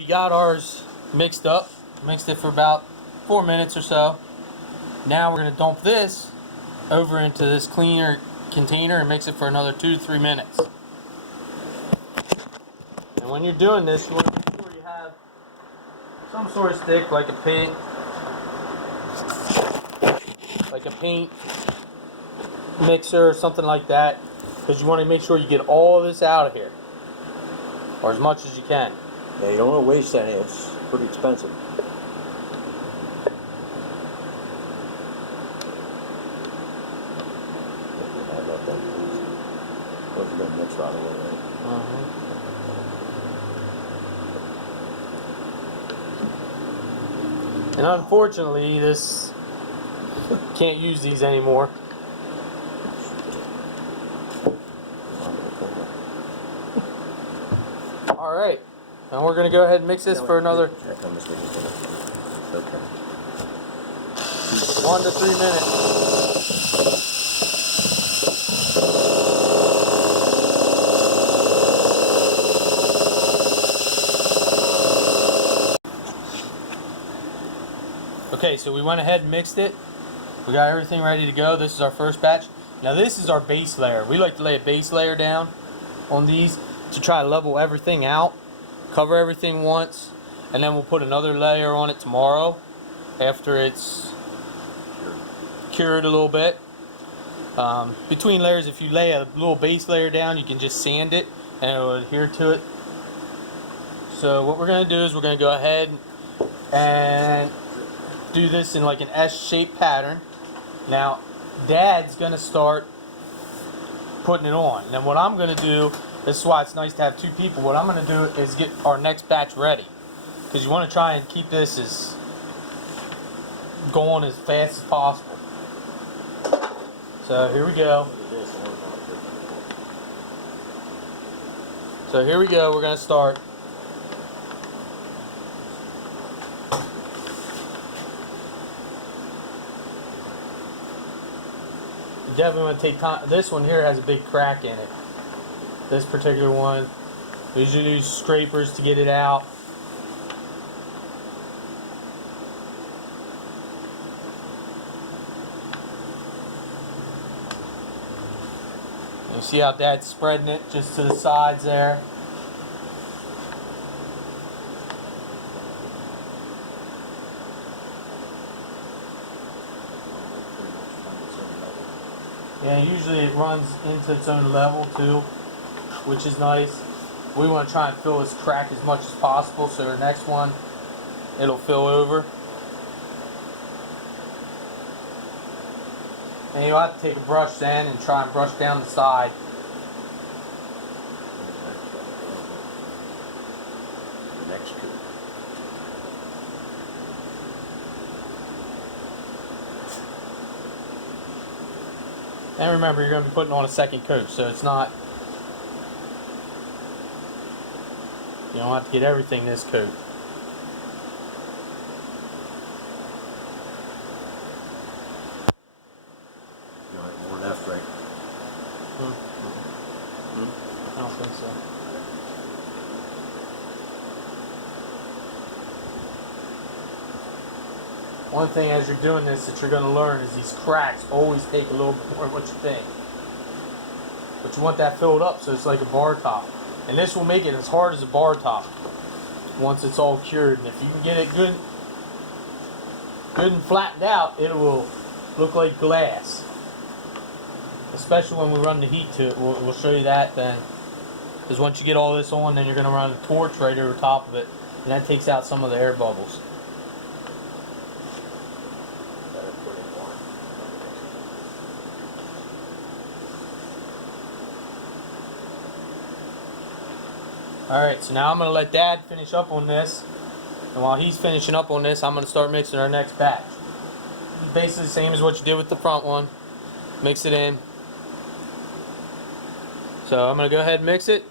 we got ours mixed up. Mixed it for about 4 minutes or so. Now we're going to dump this over into this cleaner container and mix it for another 2 to 3 minutes. And when you're doing this, you want to make sure you have some sort of stick, like a paint mixer or something like that, because you want to make sure you get all of this out of here, or as much as you can. Yeah, you don't want to waste any. It's pretty expensive. You're going to mix right away, right? And unfortunately, this can't use these anymore. All right, now we're going to go ahead and mix this for another 1 to 3 minutes. Okay, so we went ahead and mixed it. We got everything ready to go. This is our first batch. Now this is our base layer. We like to lay a base layer down on these to try to level everything out, cover everything once, and then we'll put another layer on it tomorrow after it's cured a little bit. Between layers, if you lay a little base layer down, you can just sand it and it will adhere to it. So what we're going to do is we're going to go ahead and do this in like an S-shaped pattern. Now Dad's going to start putting it on. And then what I'm going to do, this is why it's nice to have two people, what I'm going to do is get our next batch ready, because you want to try and keep this as going as fast as possible. So here we go. So here we go, we're going to start. You definitely want to take time. This one here has a big crack in it. This particular one. We usually use scrapers to get it out. You see how Dad's spreading it just to the sides there. Yeah, usually it runs into its own level too, which is nice. We want to try and fill this crack as much as possible, so the next one it'll fill over. And you'll have to take a brush then and try and brush down the side. Next coat. And remember, you're going to be putting on a second coat, so it's not, you don't have to get everything this coat. You know, more left, right? I don't think so. One thing as you're doing this that you're going to learn is these cracks always take a little bit more than what you think. But you want that filled up so it's like a bar top. And this will make it as hard as a bar top once it's all cured. And if you can get it good and flattened out, it will look like glass. Especially when we run the heat to it. We'll show you that then. Because once you get all this on, then you're going to run a torch right over top of it. And that takes out some of the air bubbles. Alright, so now I'm going to let Dad finish up on this. And while he's finishing up on this, I'm going to start mixing our next batch. Basically the same as what you did with the front one. Mix it in. So I'm going to go ahead and mix it.